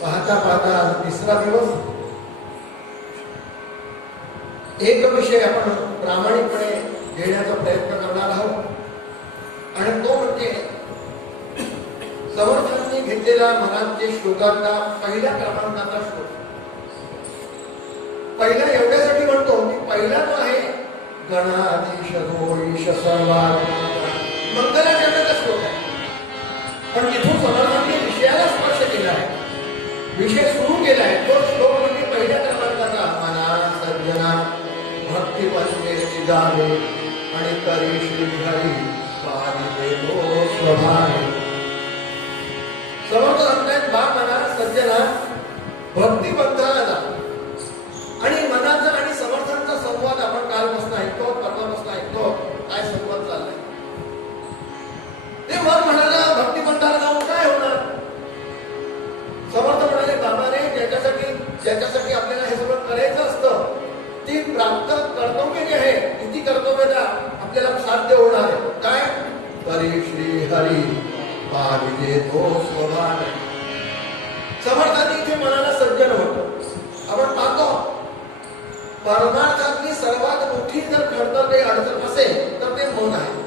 पाहता पाहता तिसरा दिवस. एक विषय आपण प्रामाणिकपणे घेण्याचा प्रयत्न करणार आहोत आणि तो म्हणजे समर्थांनी घेतलेला मनाचे श्लोकांचा पहिल्या क्रमांकाचा श्लोक. पहिला एवढ्यासाठी म्हणतो की पहिला तो आहे गणाधीश ईश सर्वात मंगलाचरणाचा श्लोक आहे. पण तिथून समर्थांनी विषयाला स्पर्श केला आहे, विषय सुरू केला आहे. तो श्लोक म्हणजे पहिल्या क्रमांकाचा मना सज्जना भक्ती पंचेची जावे आणि तरी श्री हरी पाहिजे तो स्वभावे. समर्थ सांगतायत बा मना सज्जना भक्ती पंथाला जा. आणि मनाचा आणि समर्थांचा संवाद आपण कालपासून ऐकतो, परवापासून ऐकतो. काय संवाद चाललाय ते मन म्हणाला भक्तिपंथाला जाऊन काय होणार. समर्थ म्हणाले बाबाने ज्याच्यासाठी आपल्याला हे सगळं करायचं असतं ती प्राप्त कर्तव्य जे आहे किती कर्तव्यता आपल्याला साध्य होणार आहे. काय तरी श्री हरी पाहिजे तो स्वभाव. समर्थांनी इथे मनाला सज्जन होतं. आपण पाहतो परमार्थातली सर्वात मोठी जर खडतर काही अडचण असेल तर ते मन आहे.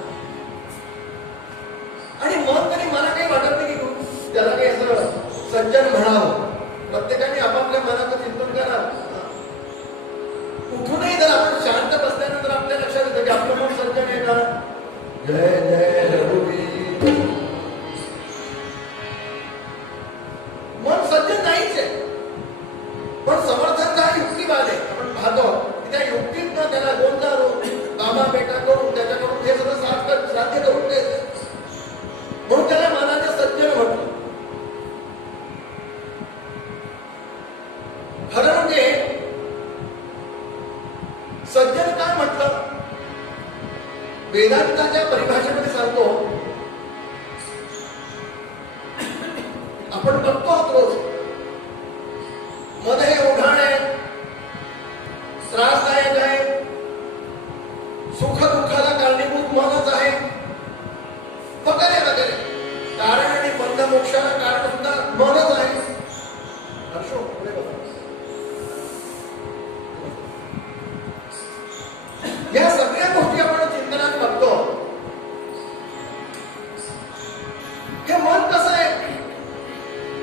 आणि मन तरी मला काही वाटत नाही की त्याला काही असं सज्जन म्हणावं. प्रत्येकाने आपापल्या मनाचं चिंतन करावं. कुठूनही जर आपण शांत बसल्यानंतर आपल्या लक्षात येतं की आपलं मन सज्जन आहे का. जय जय रघुवीर. मन सज्जन नाहीच आहे. पण समर्थांचा हा युक्तिवाद आहे. आपण पाहतो की त्या युक्तीतनं त्याला गोंधळून बाबा बेटा करून त्याच्याकडून हे सगळं साध्य करून द्यायचं. म्हणून त्याला मनाचं सज्जन म्हटलं. खरं म्हणजे सज्जन काय म्हटलं वेदांताच्या परिभाषेमध्ये सांगतो. आपण बघतो रोज मन हे ओढाण आहे, त्रासदायक आहे, सुख दुःखाला कारणीभूत मनच आहे वगैरे वगैरे. कारण आणि बंध मोक्षाला कारण सुद्धा मनच आहे. या सगळ्या गोष्टी आपण चिंतनात बघतो. हे मन कसं आहे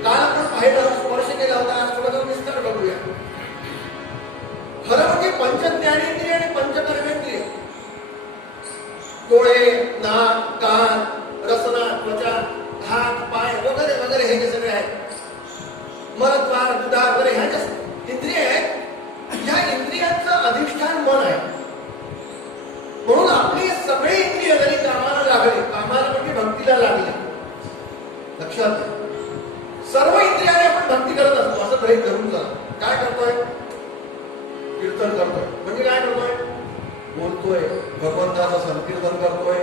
काल आपण पाहिलं स्पर्श केला होता. आज थोडा विस्तार बघूया. खरं म्हणजे पंचज्ञानेंद्रिय आणि पंचकर्मेंद्रिय डोळे नाक कान रसना त्वचा हात पाय वगैरे वगैरे हे जे सगळे आहेत मलद्वार दुधार वगैरे ह्या ज्या इंद्रिय आहेत ह्या इंद्रियांचं अधिष्ठान मन आहे. म्हणून आपली सगळे इंद्रिय जरी कामाला लागले, कामाला म्हणजे भक्तीला लागले, लक्षात सर्व इंद्रियाने आपण भक्ती करत असतो असं गृहीत धरून चला. काय करतोय कीर्तन करतोय म्हणजे काय करतोय बोलतोय भगवंताचं संकीर्तन करतोय.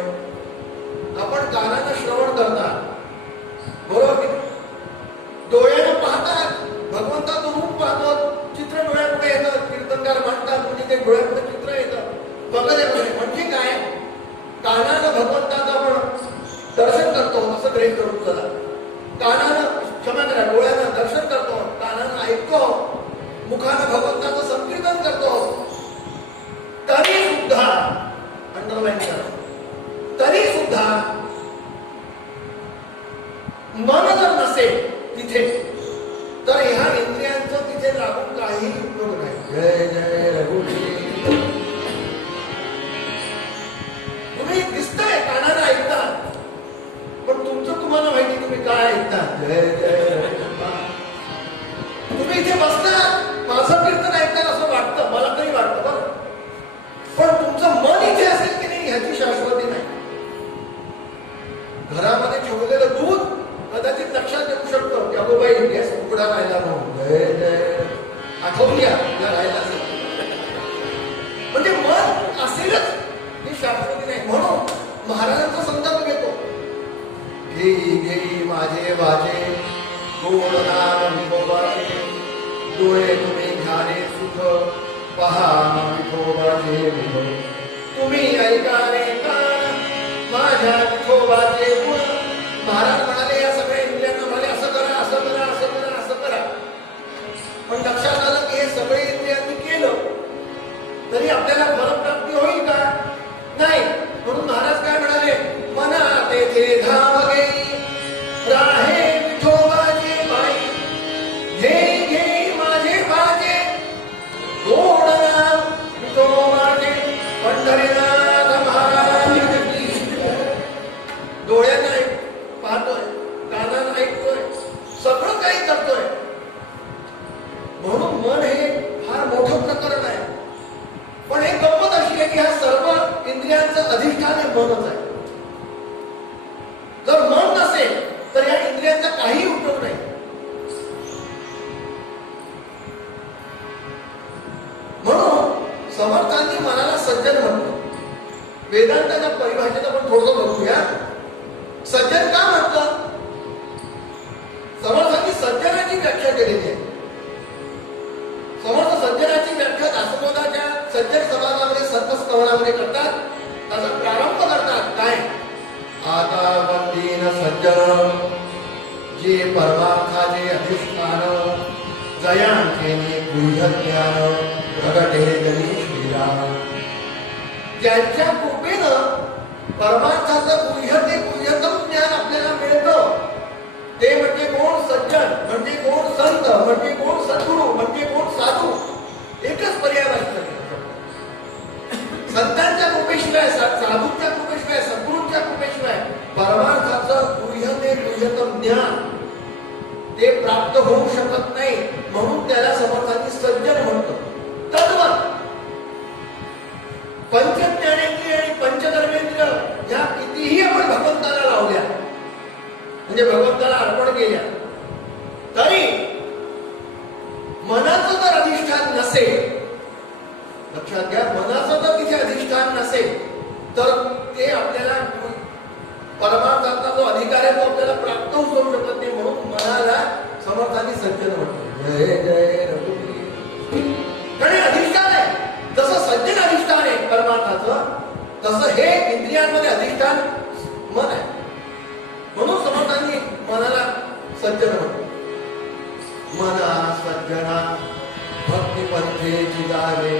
आपण कानानं श्रवण करतात बरोबर. डोळ्यानं पाहतात भगवंताचं रूप पाहतो. चित्र डोळ्यापुढे येतं. कीर्तनकार म्हणतात म्हणजे ते डोळ्यापुढे चित्र येतं वगैरे वगैरे. म्हणजे काय कानानं भगवंताचं आपण दर्शन करतो असं गृहीत करून चला. कानानं क्षमा करा डोळ्यानं दर्शन करतो, कानानं ऐकतो, मुखानं भगवंताचं संकीर्तन करतो. तरी सुद्धा अंडरलाईन करा तरी सुद्धा मन जर नसेल तिथे तर ह्या इंद्रियांचं तिथे लागून काही उपयोग नाही. जय जय रघुवीर. तुम्ही दिसतंय कानानं ऐकता पण तुमचं तुम्हाला माहिती तुम्ही काय ऐकता. जय जय तुम्ही इथे बसता माझं कीर्तन ऐकतात असं वाटतं मला तरी वाटतं बरं. पण तुमचं मन इथे असेल की नाही ह्याची शाश्वती नाही. घरामध्ये ठेवलेलं दूध कदाचित लक्षात येऊ शकतं की अगो बाई गॅस उघडा राहिला म्हणून जय जय आठवूया राहिला असेल म्हणजे मन असेलच ही शाश्वती नाही. म्हणून महाराजांचा संदर्भ घेतो. घेई घेई माझे वाजे गोड नाम विठोबाचे डोळे तुम्ही घ्याने सुख पहा विठोबाचे मुख. तुम्ही ऐका रे कान माझ्या विठोबाचे गुण. महाराज म्हणाले या सगळ्या इंद्रियांना म्हणाले असं करा असं करा असं करा असं करा. पण लक्षात आलं की हे सगळे इंद्रियांनी केलं तरी आपल्याला फलप्राप्ती होईल का नाही. म्हणून महाराज काय म्हणाले मना तेथे धाव घेई राहे विठोबाचे पायी. घेई घेई माझे बाजे गोड समर्थांनी मनाला सज्जन म्हटलं. वेदांताच्या परिभाषेत आपण थोडं बघूया. सज्जन का म्हटलं? समर्थांनी सज्जनाची व्याख्या केलेली आहे. समर्थ सज्जनाची व्याख्या दासबोधाच्या सज्जन समाजामध्ये संतस्तवनामध्ये करतात. त्याचा प्रारंभ करतात काय? आता वंदीन सज्जन जे परमार्थाचे अधिष्ठान जयांचे गुह्य ज्ञान प्रगटे जनी श्रीराम. ज्यांच्या कृपेनं परमार्थाचं गुह्य ते गुह्यतम ज्ञान आपल्याला मिळतं ते म्हणजे कोण? सज्जन. म्हणजे कोण? संत. म्हणजे कोण? सद्गुरू. म्हणजे कोण? साधू. एकच पर्याय वाचतो. संतांच्या कृपेशिवाय, साधूंच्या कृपेशिवाय, सद्गुरूंच्या कृपेशिवाय परमार्थाचं गुह्य ते गुह्यतम ज्ञान ते प्राप्त होऊ शकत नाही. म्हणून त्याला समर्थांनी सज्जन म्हणतो. तद्वत पंचज्ञानेंद्रिय आणि पंचकर्मेंद्रिय ह्या कितीही आपण भगवंताला लावल्या म्हणजे भगवंताला अर्पण केल्या तरी मनाचं जर अधिष्ठान नसेल, लक्षात घ्या, मनाचं जर तिथे अधिष्ठान नसेल तर ते आपल्याला परमार्थाचा जो अधिकार आहे तो आपल्याला प्राप्त होऊ शकत नाही. म्हणून मनाला समर्थांनी सज्जन म्हणतो. जय जय रघुवीर. कारण अधिष्ठान आहे. जसं सज्जन अधिष्ठान आहे परमार्थाचं तसं हे इंद्रियांमध्ये अधिष्ठान मन आहे. म्हणून समर्थांनी मनाला सज्जन म्हणतो. मना सज्जना भक्तिपंथेची जावे.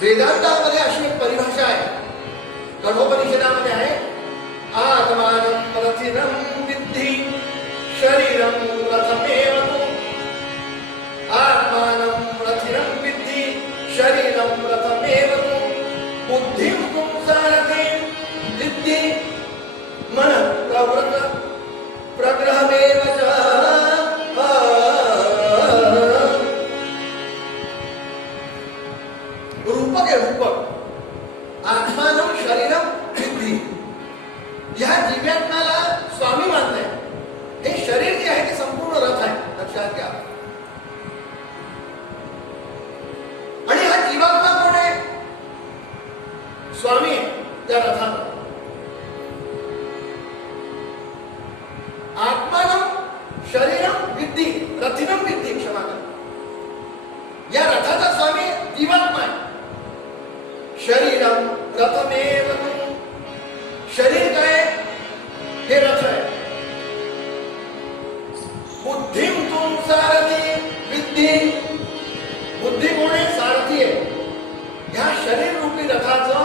वेदांतामध्ये अशी एक परिभाषा आहे. कठोपनिषदामध्ये आहे. आत्मानं प्रथिनं विद्धि शरीरं रथमेव तु. आत्मानं प्रथिनं विद्धि शरीरं रथमेव तु. बुद्धिं पुंसारथिं विद्धि मन प्रवृत्त प्रग्रहमेव च. रूपक आहे. रूपक. आत्मानं शरीरं विद्धि. ह्या जीवात्म्याला स्वामी मानलंय. हे शरीर जे आहे ते संपूर्ण रथ आहे. लक्षात घ्या. आणि हा जीवात्मा कोण आहे? स्वामी आहे त्या रथाचा. आत्मानं शरीरं विद्धि रथिनं विद्धि. क्षमा करा. या रथाचा स्वामी जीवात्मा आहे. शरीरं रथमेव तु. शरीर काय? हे रथ आहे. बुद्धिं तुम सारथी विद्धि. बुद्धी कोण आहे? सारथी आहे. ह्या शरीर रूपी रथाचं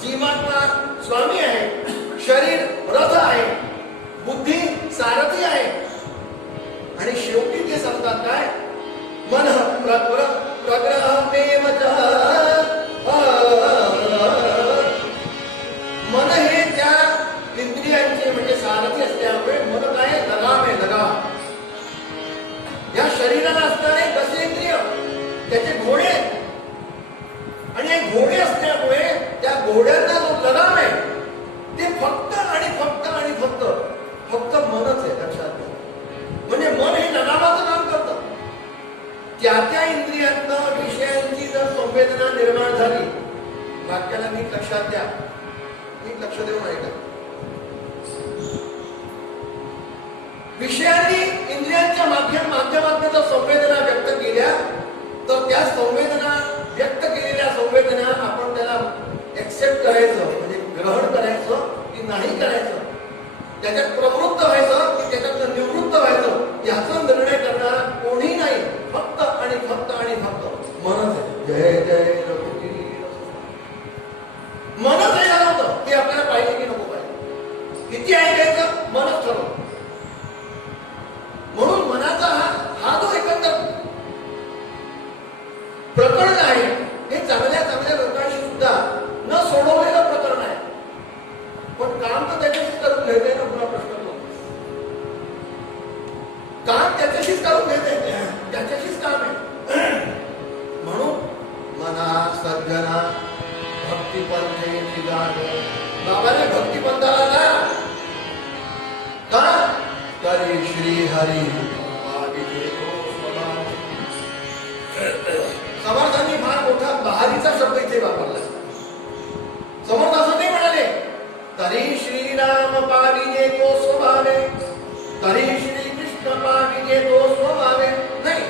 जीवात्मा स्वामी आहे. शरीर रथ आहे. बुद्धी सारथी आहे. आणि शेवटी ते सांगतात काय? मन प्रग्रहमेव च. मन हे त्या इंद्रियांचे म्हणजे सारथी असल्यामुळे मन काय? लगाम आहे. लगाम. या शरीराला असणारे 10 इंद्रिय त्याचे घोडे आणि हे घोडे असल्यामुळे त्या घोड्यांना जो लगाम आहे ते फक्त आणि फक्त आणि फक्त मनच आहे. लक्षात घ्या. म्हणजे मन हे लगामाचं काम करतं. त्या इंद्रियांना विषयांची जर संवेदना निर्माण झाली, वाक्याला नीट लक्षात द्या, नीट लक्ष देऊन ऐका. विषयांनी इंद्रियांच्या माध्यमातून जर संवेदना व्यक्त केल्या तर त्या संवेदना व्यक्त केलेल्या संवेदना आपण त्याला एक्सेप्ट करायचं म्हणजे ग्रहण करायचं की नाही करायचं, त्याच्यात प्रवृत्त व्हायचं की त्याच्यात निवृत्त व्हायचं, याचा निर्णय करणारा कोणी नाही. फक्त आणि फक्त आणि फक्त मनच आहे. जय जय रघुवीर. मनच आहे होतं ते आपल्याला पाहिजे की नको पाहिजे, किती ऐकायचं मनच ठरवतं. म्हणून मनाचा हा जो एकंदर प्रकरण आहे हे चांगल्या चांगल्या लोकांशी सुद्धा न सोडवलेलं प्रकरण आहे. पण काम तर त्याच्याशीच करून घ्यायचंय ना. पुन्हा प्रश्न तो काम त्याच्याशीच करून घ्यायचंय, त्याच्याशीच काम आहे. म्हणून मना सज्जना भक्तिपंथेची गाठ. बाबाने भक्तिपंथाला ना का तरी श्री हरी हरीचा शब्द इथे वापरला. समर्थ असं नाही म्हणाले तरी श्रीराम पाविजे तो स्वभावे, तरी श्रीकृष्ण पाविजे तो स्वभावे. नाही,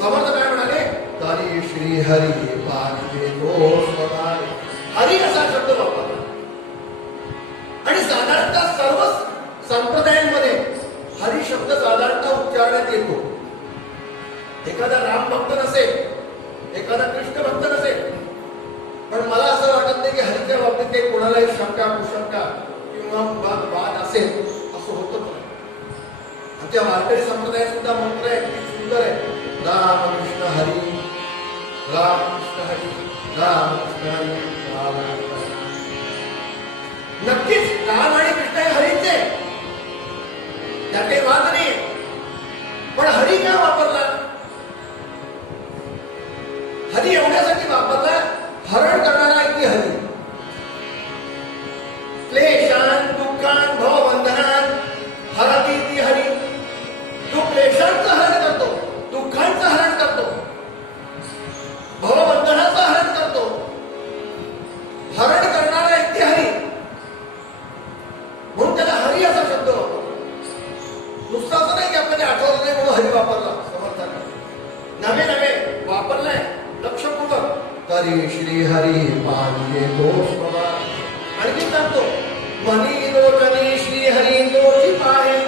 समर्थ काय म्हणाले तरी श्री हरी पाविजे तो स्वभावे. हरी असा शब्द वापरला. आणि साधारणतः सर्व संप्रदायांमध्ये हरी शब्द साधारणतः उच्चारण्यात येतो. एखादा राम भक्त नसेल, एखादा कृष्ण भक्त नसेल, पण मला असं वाटत नाही की हरीच्या बाबतीत काही कोणालाही शंका कुशंका किंवा वाद असेल असं होतच नाही. आमच्या वारकरी संप्रदायात सुद्धा मंत्र आहे, किती सुंदर आहे. राम कृष्ण हरी, राम कृष्ण हरी, राम कृष्ण हरी, राम कृष्ण हरी. नक्कीच राम आणि कृष्ण हे हरीचे, त्यात काही वाद नाही. पण हरी का वापरला? हरी एवढ्यासाठी वापरला, हरण करणारा आहे की हरी. क्लेशान दुःखान भवबंधनान हरती ती हरी. जो क्लेशांचं हरण करतो, दुःखांचं हरण करतो, भवबंधनाचं हरण करतो, हरण करणारा आहे ती हरी. म्हणून त्याला हरी असा शब्द वापरला. नुसतं असं नाही की आपल्याला आठवलं नाही म्हणून हरी वापरला समर्थाने. नवे नवे वापरलाय लक्षपूर्वक. तरी श्री हरी पाविजे तो स्वभावे. आणखी सांगतो मनी लोचनी श्री हरी तोची पाहे,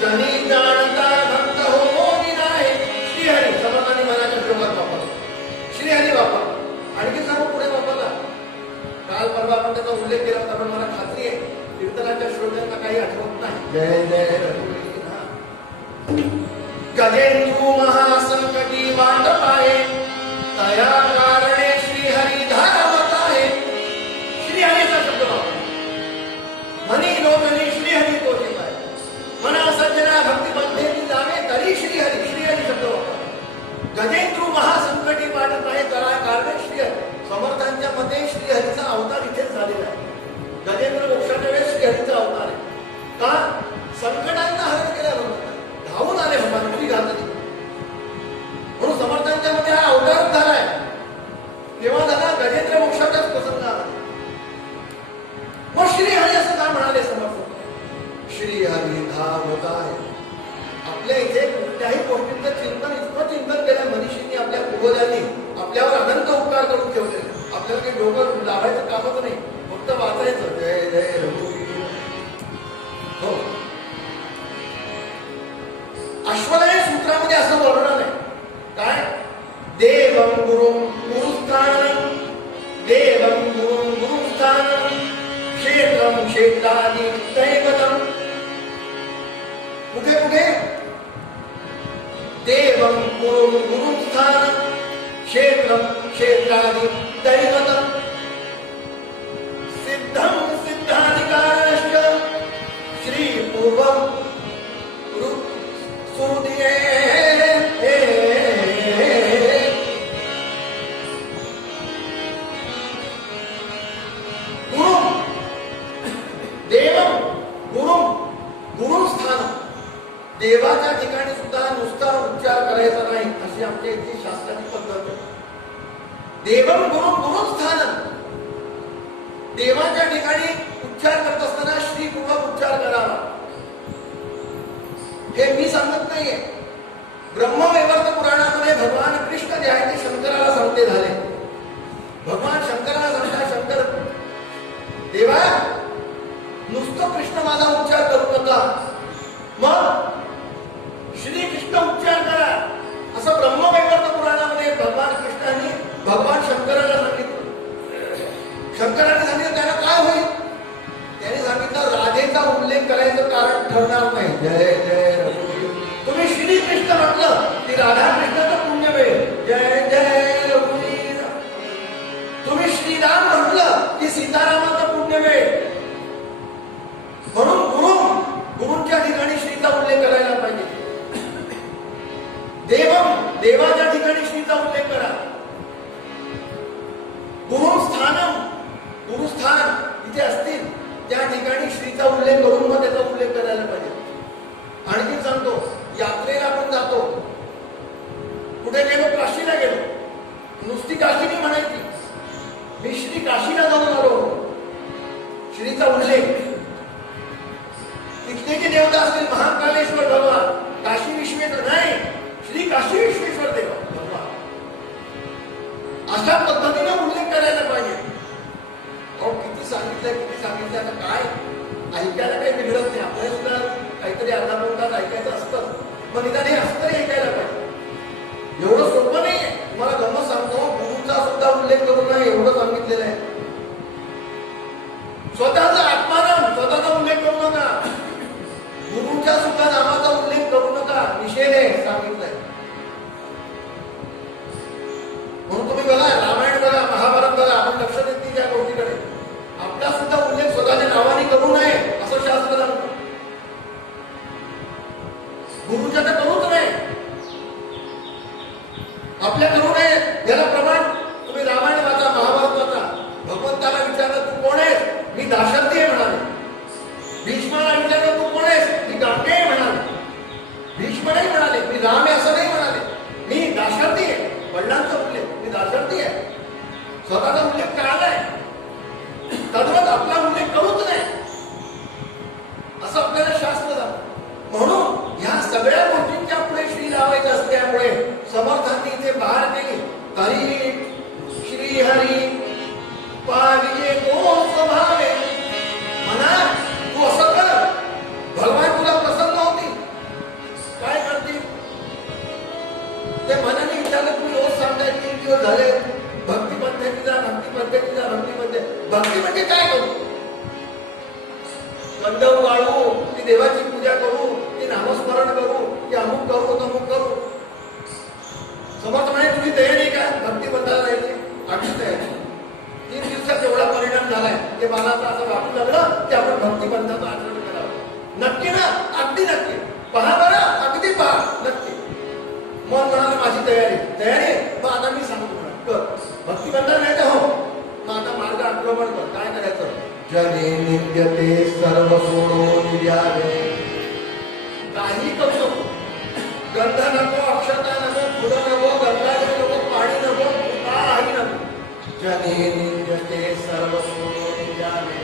जनी जाणता भक्त हो नाही. श्री हरी समर्थाने मनाच्या श्लोकात वापरला, श्री हरी वापर. आणखी सांगू पुढे वापरला. काल परवा आपण त्याचा उल्लेख केला होता, पण मला खात्री आहे कीर्तनाच्या श्रोत्यांना काही आठवत नाही. जय जय रघुवीर. गजेंद्रू महासंकटी वाट पाहे, तया कारणे श्री हरी धावत आहे. श्री हरीचा शब्द वापरला. मनी लोचनी श्री हरी तोची पाहे, मना सज्जना भक्ती मध्ये जावे तरी श्री हरी, श्री हरी शब्द वापरला. गजेंद्रू महासंकटी वाट पाहे, तया कारणे श्री हरी. समर्थांच्या मते श्री हरीचा अवतार इथेच झालेला आहे. गजेंद्र मोक्षाच्या वेळेस श्री हरीचा अवतार आहे. का? संकटांना हरण केल्याबरोबर धावून आले भगवान, मुली घातली. म्हणून समर्थांच्या मध्ये हा अवतार झालाय. तेव्हा झाला गजेंद्र मोक्षाचाच प्रसंग आला. मग श्री हरी असं का म्हणाले समर्थ? श्री हरी धावत आहे. आपल्या इथे कुठल्याही गोष्टींचं चिंतन, इतकं चिंतन केलं मनीषींनी, आपल्या पूर्वजांनी आपल्यावर अनंत उपकार करून ठेवले. आपल्याला काही डोकं लावायचं कामच नाही, फक्त वाचायचं जय जय रघुवीर. हो, अश्वलायन सूत्रामध्ये असं वर्णन आहे. काय? देवं गुरुं गुरुस्थानं, देवं गुरुं गुरुस्थानं, क्षेत्रं क्षेत्रादि दैवतं. कुठे कुठे? देवं गुरुं गुरुस्थानं, क्षेत्रं क्षेत्रादि दैवतं, सिद्धं सिद्धाधिकारश्च श्री पूर्वं सुदिये. गुरु देवं गुरु गुरुस्थान. देवाच्या ठिकाणी सुद्धा नुसता उच्चार करायचा नाही, अशी आमच्या इथे शास्त्राची पद्धत आहे. देवं गुरु गुरुस्थान. देवाच्या ठिकाणी उच्चार करत असताना श्रीपूर्वक उच्चार करावा. हे मी सांगत नाहीये. ब्रह्मवैवर्त पुराणामध्ये भगवान कृष्ण जे आहे ते शंकराला सांगते झाले. भगवान शंकराला सांगता, शंकर देवा नुसतं कृष्ण माझा उच्चार करू नका, मग श्री कृष्ण उच्चार करा. असं ब्रह्मवैवर्त पुराणामध्ये भगवान कृष्णाने भगवान शंकराला सांगितलं. शंकराने सांगितलं त्याला काय होईल? त्याने सांगितलं राधेचा उल्लेख करायचं कारण ठरणार नाही. जय जय रघुवीर. तुम्ही श्री कृष्ण म्हटलं की राधा कृष्णाचं पुण्य मिळेल. जय जय रघुवीर. तुम्ही श्रीराम म्हटलं की सीतारामाचं पुण्य मिळेल. म्हणून गुरुंच्या ठिकाणी श्रीचा उल्लेख करायला पाहिजे. देवाच्या ठिकाणी श्रीचा उल्लेख करा. गुरुस्थान इथे असतील त्या ठिकाणी श्रीचा उल्लेख करून मग त्याचा उल्लेख करायला पाहिजे. आणखी सांगतो, यात्रेला आपण जातो, कुठे गेलो, काशीला गेलो, नुसती काशी नाही म्हणायची. मी श्री काशीला जाऊन आलो. श्रीचा उल्लेख तिथले जे देवता असतील महाकालेश्वर भगवान, काशी विश्वेश्वर नाही, श्री काशी विश्वेश्वर देव भगवान, अशा पद्धतीने उल्लेख करायला पाहिजे. अहो किती सांगितलं आता काय ऐकायला काही बिघडत नाही. आपल्याला सुद्धा काहीतरी अर्धा दोन तास ऐकायचं असतं, मग निदान हे असं तरी ऐकायला पाहिजे. एवढं सोपं नाहीये. तुम्हाला गमत सांगतो, गुरुचा सुद्धा उल्लेख करू नये एवढं सांगितलेलं आहे. स्वतःचा आत्मानाम, स्वतःचा उल्लेख करू नका. गुरुच्या सुद्धा नामाचा उल्लेख करू नका, निषेध आहे सांगितलंय. म्हणून तुम्ही बघा, रामायण बघा, महाभारत बघा, आपण लक्ष देत नाही त्या गोष्टीकडे. आपला सुद्धा उल्लेख स्वतःच्या नावाने करू नये असं शास्त्र सांगतं. गुरुच्या तर करूच नये, आपल्या करू नये. याला प्रमाण तुम्ही रामायण वाचा, महाभारत वाचा. भगवंताला विचारलं तू कोण आहेस? मी दाशरथी आहे म्हणाले. भीष्माला विचारलं तू कोण आहेस? मी गांगे आहे म्हणाले. भीष्म नाही म्हणाले मी राम आहे, असं नाही म्हणाले. मी दाशरथी आहे. वडिलांचा उल्लेख, मी दाशरथी आहे. स्वतःचा उल्लेख टाळलाय. तद्वत आपला उल्लेख करूच नाही असं आपल्याला शास्त्र सांगतं. म्हणून ह्या सगळ्या गोष्टींच्या पुढे श्री लावायचं असल्यामुळे समर्थांनी इथे बाहेर केली. हरी श्री हरी पाविये तो स्वभावे. म्हणा तू असं कर, भगवान तुला प्रसन्न होती. काय करतील ते मनाने विचारलं. तुम्ही रोज सांगताय 3 दिवस झाले भक्ती पद्धतीचा, भक्ती पद्धतीचा, भक्ती पद्धती. भक्ती म्हणजे काय करू? गंधव वाळू, की देवाची पूजा करू, की नामस्मरण करू, की अमुक करू तमुक करू. समर्थ म्हणे तुम्ही तयारी का भक्ती बंधायला जायची? आठवी तयारी. 3 दिवसात एवढा परिणाम झालाय की मला असं वाटू लागलं की आपण भक्ती बंधाचं आचरण करावं. नक्की ना? अगदी नक्की. पहा बरं, अगदी पहा, नक्की. मन म्हणाला माझी तयारी मग आता मी सांगतो कर. भक्ती बंधन नाही तर हो, मग आता मार्ग आक्रमण कर. काय करायचं? जने नित्यते सर्व सोडून द्यावे. काही करू नको. गंध नको, अक्षता नको, फुलं नको, गंगाजल नको, पाणी नको, काही नको. जने नित्यते सर्व सोडून द्यावे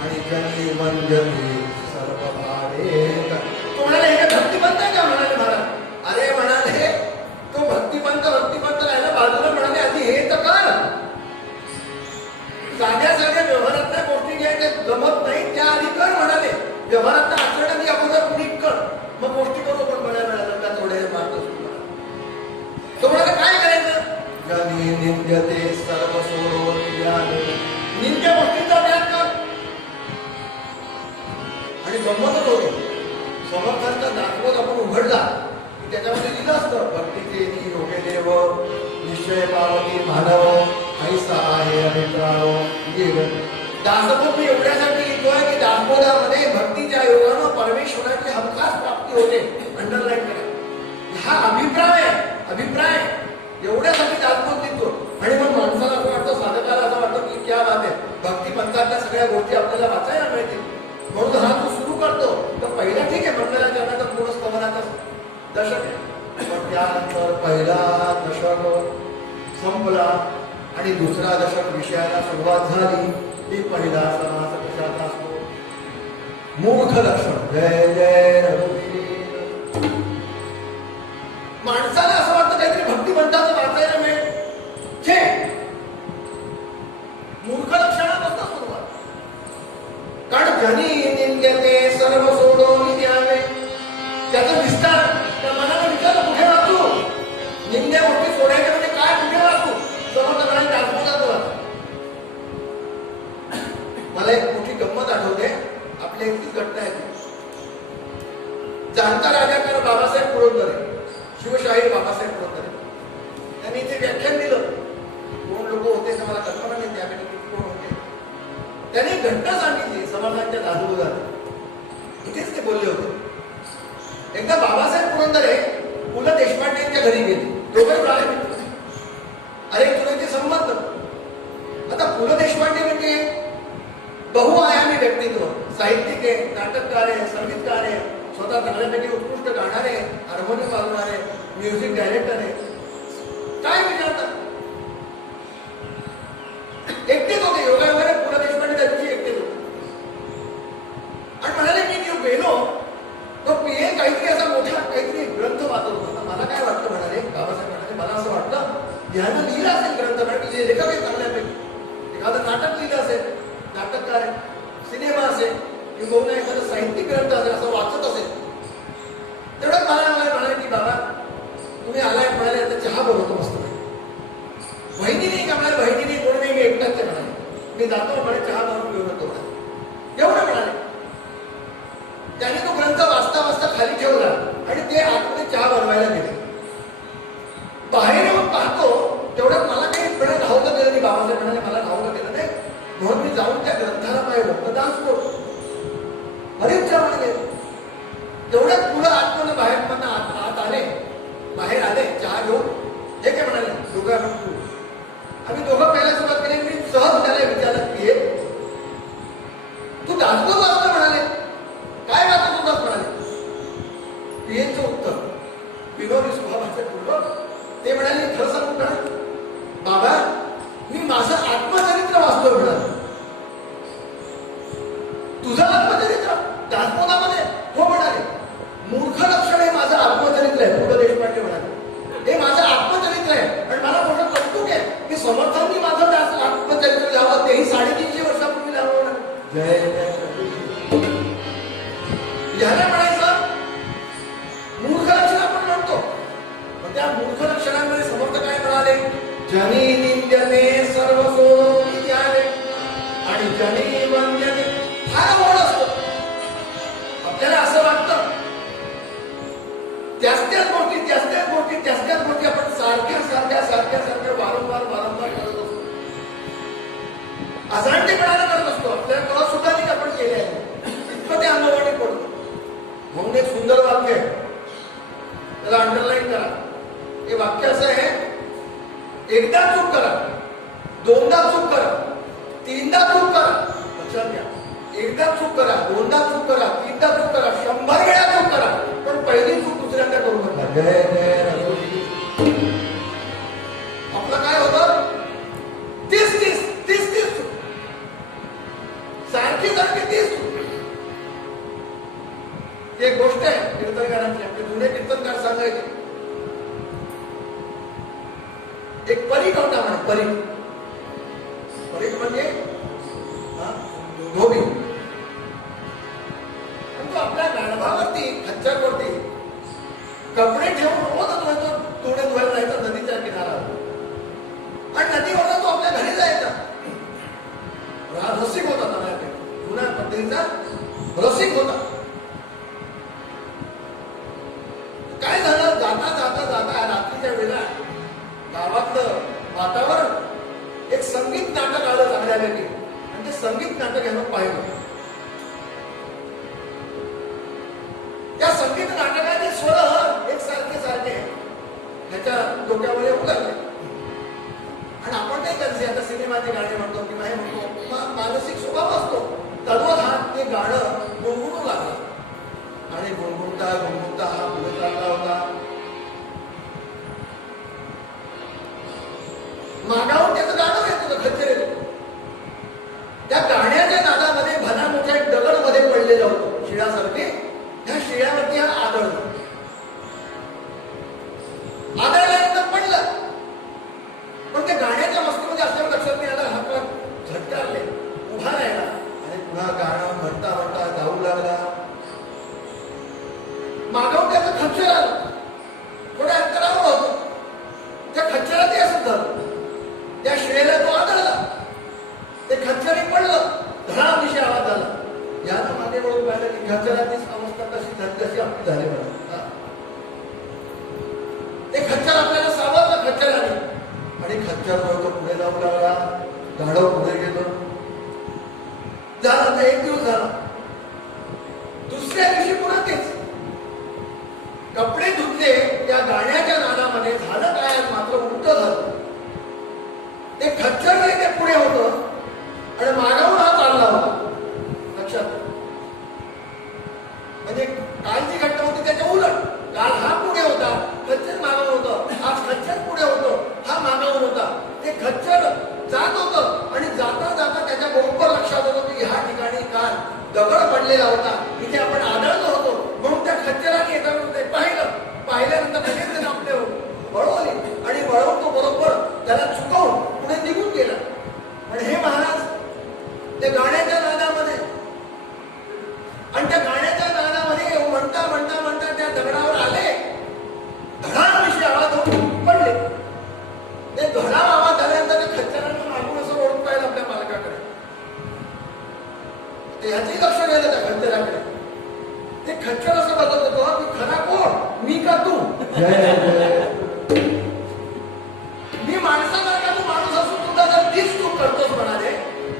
आणि जने वंदते सर्व भावे. तो म्हणाले हे भक्तिपंथ का? म्हणाले महाराज. अरे म्हणाले तो भक्तिपंथ राहिला बाजूला. म्हणाले आधी हे तर कर. साध्या व्यवहारातल्या गोष्टी घ्यायच्या जमत नाही त्या आधी कर म्हणाले. व्यवहारातल्या आचरण आधी अगोदर नीट कर, मग गोष्टी करू. पण बऱ्या वेळाला का थोडे मार्ग सुरू. तो म्हणाले काय करायचं? जनी निंद्यते सर्व सोडून द्यावे. निंद्य गोष्टींचा त्याग कर. आणि गंमतच होती. समर्थांचा दाखवत आपण उघडला की त्याच्यामध्ये लिहिलं असतं भक्तीचे योगे देव निश्चय पावती मानव ऐसा आहे अभिप्राय. दासबोध मी एवढ्यासाठी लिहितोय की दासबोधामध्ये भक्तीच्या योगानं परमेश्वराची हमखास प्राप्ती होते. अंडरलाईन करा. हा अभिप्राय एवढ्यासाठी दासबोध लिहितो. आणि मग माणसाला असं वाटतं, साधकाला असं वाटतं की क्या बात आहे, भक्ती पंथातल्या सगळ्या गोष्टी आपल्याला वाचायला मिळतील. म्हणून हा तू सुरू करतो तर पहिला ठीक आहे, मंगलाचरणाचा पूर्ण स्तवनाचा दशक आहे. पण त्यानंतर पहिला दशक संपला आणि दुसरा दशक विषयाला सुरुवात झाली. ही पहिला समास कशाचा असतो? मूर्ख लक्षण. जय जय रघुवीर. माणसाला असं वाटतं काहीतरी भक्तिपंथाचं वाचायला मिळेल. छे, मूर्ख लक्षणापासून सुरुवात. कारण जनी निंद्यते सर्व सोडून द्यावे. त्याचा विस्तार त्या मनाला विचारलं कुठे वाचू? निंद्या गोष्टी सोडायच्या म्हणजे काय, कुठे वाचू? समर्थाने दाखवतात वाच. मला एक मोठी गंमत आठवते. आपल्या इथलीच घटना आहे. जाणता राजाकार बाबासाहेब पुरंदरे, शिवशाहीर बाबासाहेब पुरंदरे, त्यांनी इथे व्याख्यान दिलं. कोण लोक होते तर मला कल्पना नाही त्यापैकी किती कोण होते. त्यांनी घटना सांगितली समर्थांच्या दादोबात. इथेच ते बोलले होते. एकदा बाबासाहेब पुरंदरे पु ल देशपांडेंच्या घरी गेले. दोघे प्राय मित्र. अरे तुला ते संबंध. आता पु ल देशपांडे म्हणजे बहुआयामी व्यक्तित्व. साहित्यिक आहे, नाटककार आहे, संगीतकार आहे, स्वतः चांगल्यापैकी उत्कृष्ट गाणारे, हार्मोनियम वाजवणारे, म्युझिक डायरेक्टर आहे, काय विचारतात? एकटेच होते योगायोगाने पु ल देशपांडे त्या दिवशी एकटेच होते आणि म्हणाले मी जेव्हा गेलो तर मी काहीतरी असा मोठा काहीतरी ग्रंथ वाचत होता. मला काय वाटतं म्हणाले बाबासाहेब म्हणाले मला असं वाटतं ह्यानं लिहिलं असेल ग्रंथ कारण की लेखक आहे चांगल्यापैकी एखादं नाटक लिहिलं असेल नाटककार आहे सिनेमा असेल किंवा एखादं साहित्यिक ग्रंथ असेल असं वाचत असेल तेवढं मला म्हणाले की बाबा तुम्ही आलाय म्हणाले आता चहा बनवतो मस्त बहिणी नाही का म्हणाले बहिणी नाही कोणी नाही मी एकटाच आहे म्हणाले मी जातो म्हणे चहा बनवून घेऊन येतो म्हणाले एवढं म्हणाले. त्याने तो ग्रंथ वाचता वाचता खाली ठेवला आणि ते आतमध्ये चहा बनवायला गेले. बाहेर येऊन पाहतो तेवढ्यात मला काही म्हणे राहून दिलं नाही. बाबासाहेब म्हणाले मला राहून दिलं नाही म्हणून मी जाऊन त्या ग्रंथाला पाहिलं डान्स करतो बरेच चहा म्हणाले. तेवढ्यात मुलं आतमध्ये बाहेर पण आत आले बाहेर आले चहा घेऊन हे काय म्हणाले दोघं आम्ही दोघं पहिला सुरुवात केली. मी सहज त्याला विचारलं की तू डान्स वाचतो म्हणाले काय वाचत होतास म्हणाले. पीएचं उत्तर विनोदी स्वभावाचे पूर्वक ते म्हणाले खरं सांगू का बाबा मी माझं आत्मचरित्र वाचतो म्हणाले. तुझं आत्मचरित्र दासबोधामध्ये हो म्हणाले. मूर्ख लक्षण हे माझं आत्मचरित्र आहे. पु ल देशपांडे म्हणाले हे माझं आत्मचरित्र आहे आणि मला मोठं कौतुक आहे की समर्थांनी माझं आत्मचरित्र लिहावं तेही 350 वर्षापूर्वी लिहावं. जय याला म्हणायचं मूर्ख लक्षण आपण म्हणतो पण त्या मूर्ख लक्षणांमध्ये समर्थ काय म्हणाले जनी निंद्यते सर्व सोमी त्याने आणि जनी वंद्यते फार ओढ असतो. आपल्याला असं वाटतं त्याच गोष्टी आपण सारख्या वारंवार करत असतो. अजाणतेपणाने करत असतो. आपल्याला कळत सुद्धा नाही आपण केले आहे इतकं ते अंगवळणी पडतो. म्हणून एक सुंदर वाक्य आहे त्याला अंडरलाईन करा. हे वाक्य असं आहे एकदा चूक करा दोनदा चूक करा तीनदा चूक करा. लक्षात घ्या एकदा चूक करा दोनदा चूक करा तीनदा चूक करा 100 वेळा चूक करा पण पहिली चूक दुसऱ्यांदा करू नका. आपलं काय होतं 30 चूक सारखी 30 चूक. एक गोष्ट आहे कीर्तनकारांची आपले जुने कीर्तनकार सांगायचे एक परीख होता म्हणे परीख म्हणजे धोबी आणि तो आपल्या गाढवावरती खच्चरवरती कपडे ठेवून रोज तोडे धुवायला जायचा नदीच्या किनाऱ्यावर आणि नदीवर तो आपल्या घरी जायचा. रसिक होता जुन्या पद्धतीचा रसिक होता. काय झालं जाता रात्रीच्या वेळेला गावातलं वातावरण एक संगीत नाटक आलं चांगल्यापैकी आणि ते संगीत नाटक यानं पाहिलं. त्या संगीत नाटकाचे स्वर एक सारखे त्याच्या डोक्यावर येऊ लागले आणि आपण काही करते आता सिनेमाचे गाणे म्हणतो किंवा हे म्हणतो मानसिक स्वभाव असतो तद्वत हा ते गाणं गुणगुणू लागलं आणि गुणगुणता हा पुढे चालला होता. मागावून त्याचं गाणं येत होतं खच्चर येत होतं. त्या गाण्याच्या नादामध्ये भला मोठ्या एक दगड मध्ये पडलेलं होतं शिळासारखे. त्या शिळ्यावरती हा आदळल्यानंतर पडलं पण त्या गाण्याच्या मस्तीमध्ये असल्यावर लक्षात नाही आलं. हा झटकारले उभा राहिला आणि पुन्हा गाणं म्हणता जाऊ लागला. मागावून त्याचं खच्चर आलं थोड्या अंतरावर होतं. त्या खच्चरात असं झालं त्या शिळेला तो आदळला ते खच्चरी पडलं धडादिशी आवाज झाला. यानं मागे वळून पाहिलं की खच्चराचीच अवस्था कशी आपली झाली पाहिजे. ते खच्चर आपल्याला सावरलं खच्चराने आणि खच्चर तो पुढे जाऊ लागला. गाढव पुढे गेलं झालं. एक दिवस झाला. दुसऱ्या दिवशी पुन्हा तेच कपडे धुतले त्या गाण्याच्या नादामध्ये. झालं काय मात्र उलट झालं. ते खच्चर नाही ते पुढे होतं आणि मागावून हा चालला होता. लक्षात म्हणजे कालची घटना होती त्याच्या उलट. काल हा पुढे होता खच्चर मागावून होतं आज खच्चर पुढे होतं लक्षात होतं की ह्या ठिकाणी काल दगड पडलेला होता, इथे आपण आदळलो होतो, म्हणून त्या खच्चराने येताना पाहिल्यानंतर लगेच त्याने आपले वळवले आणि वळवून तो बरोबर त्याला चुकवून पुढे निघून गेला. आणि हे महाराज त्या गाण्याच्या नादामध्ये आणि त्या गाण्याच्या नादामध्ये म्हणता म्हणता म्हणता त्या दगडावर आले, धडाविषयी आवाज होऊन पडले. ते धडा आवाज झाल्यानंतर त्या खच्चराने मागून असं ओळख पाहिलं आपल्या मालकाकडे. ते ह्याची लक्ष गेलं त्या खच्चराकडे. ते खच्चर असं बघत होतो की खरा कोण, मी का तू? मी माणसासारखा तू माणूस असून सुद्धा जर तीच चूक करतोस म्हणाले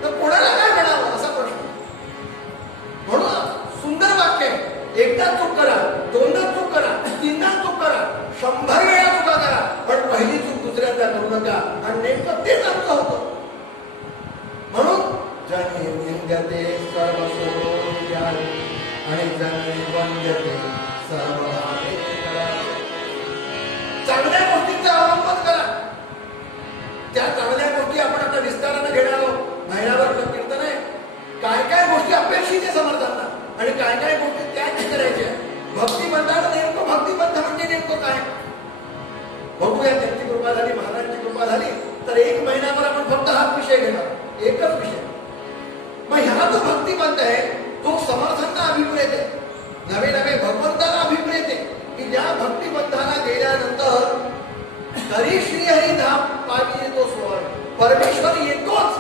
तर कोणाला काय म्हणावं असा प्रश्न. म्हणून सुंदर वाक्य आहे, एकदा चूक करा, दोनदा चूक करा, तीनदा चूक करा, 100 वेळा चुका करा, पण पहिली चूक दुसऱ्यांदा करू नका. आणि नेमकं तेच आपलं होतं. म्हणून जने विंद्यते सर्व सोयावे आणि जने वंद्यते सर्व भावे करावे. चांगल्या गोष्टींचा अवलंबन करा. त्या चांगल्या गोष्टी आपण आता विस्तारानं घेणार आहोत. महिनाभर कीर्तन आहे. काय काय गोष्टी अपेक्षित आहे समर्थांना आणि काय काय गोष्टी त्याग करायच्या. भक्तिपंथाला नेमकं भक्तिपंथ म्हणजे नेमकं काय बघूया. त्यांची कृपा झाली, महाराजांची कृपा झाली तर 1 महिनाभर आपण फक्त हाच विषय घेणार, एकच विषय. मग ह्या जो भक्तिपंथ आहे तो समर्थांना अभिप्रेत आहे, नवे नवे भगवंताला अभिप्रेत आहे की ज्या भक्तिपंथाला गेल्यानंतर तरी श्रीहरी धाम पावी येतो सोहळ. परमेश्वर येतोच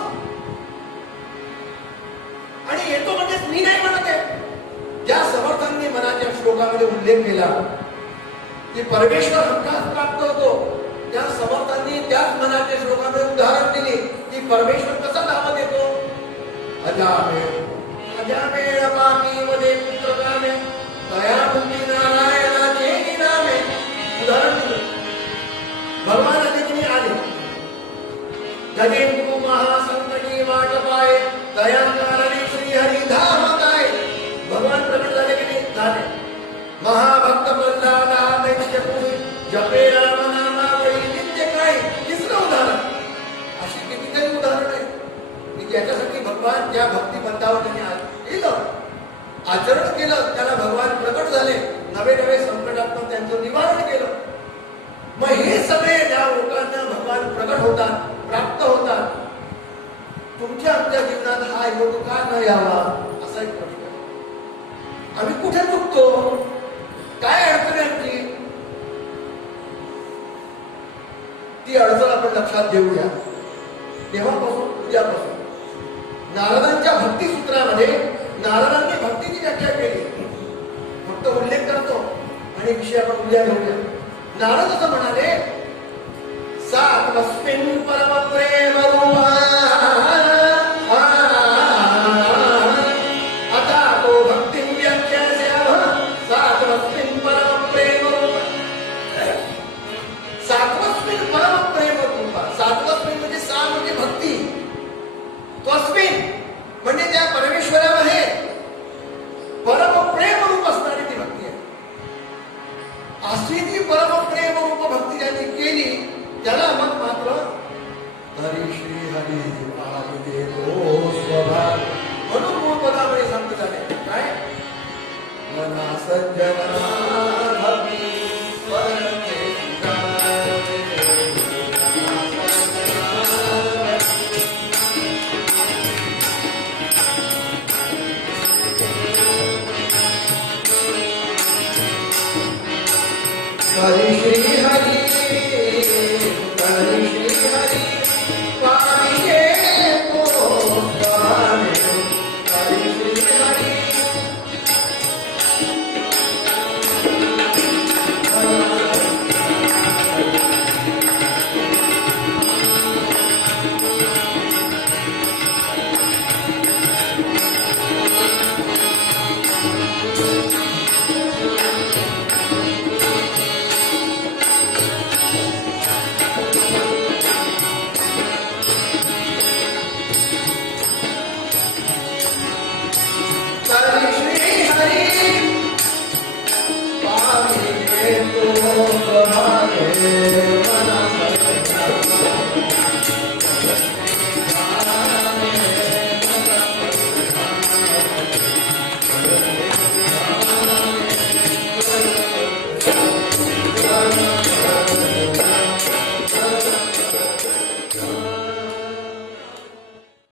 आणि येतो म्हणजेच मी नाही म्हणत आहे. ज्या समर्थांनी मनाच्या श्लोकामध्ये उल्लेख केला की परमेश्वर हमखास प्राप्त होतो, त्या समर्थांनी त्याच मनाच्या श्लोकामध्ये उदाहरण दिली की परमेश्वर कसा धावत येतो. अजामेळ अजामेळ पामी वदे पुत्रकामे दयामुक्ती नारायणाचे नामे. उदाहरण दिलं. भगवान अधिकनी आले, गजेंद्र महासंकटी वाट पाय दयांकारणी श्रीहरी धाम काय. भगवान प्रकट झाले की नाही झाले. महाभक्त प्रल्हादा दैत्य पुरी जपे राम नामावळी नित्य काय. तिसरं उदाहरण. अशी कितीतरी उदाहरण आहे की ज्याच्यासाठी भगवान ज्या भक्तिपंथावर त्यांनी केलं, आचरण केलं, त्याला भगवान प्रकट झाले, नवे नवे संकटातून त्यांचं निवारण केलं. मग हे सगळे ज्या लोकांना भगवान प्रकट होतात, प्राप्त होतात, तुमच्या आमच्या जीवनात हा योग का न यावा असा एक प्रश्न. आम्ही कुठे चुकतो, काय अडचण आहे आमची, ती अडचण आपण लक्षात घेऊया. तेव्हापासून उद्यापासून नारदांच्या भक्ती सूत्रामध्ये नारदांनी भक्तीची व्याख्या केली. फक्त उल्लेख करतो आणि विषय आपण उद्या घेऊया. नारद असं म्हणाले, सात्वस्मिन् परम प्रेम रूपा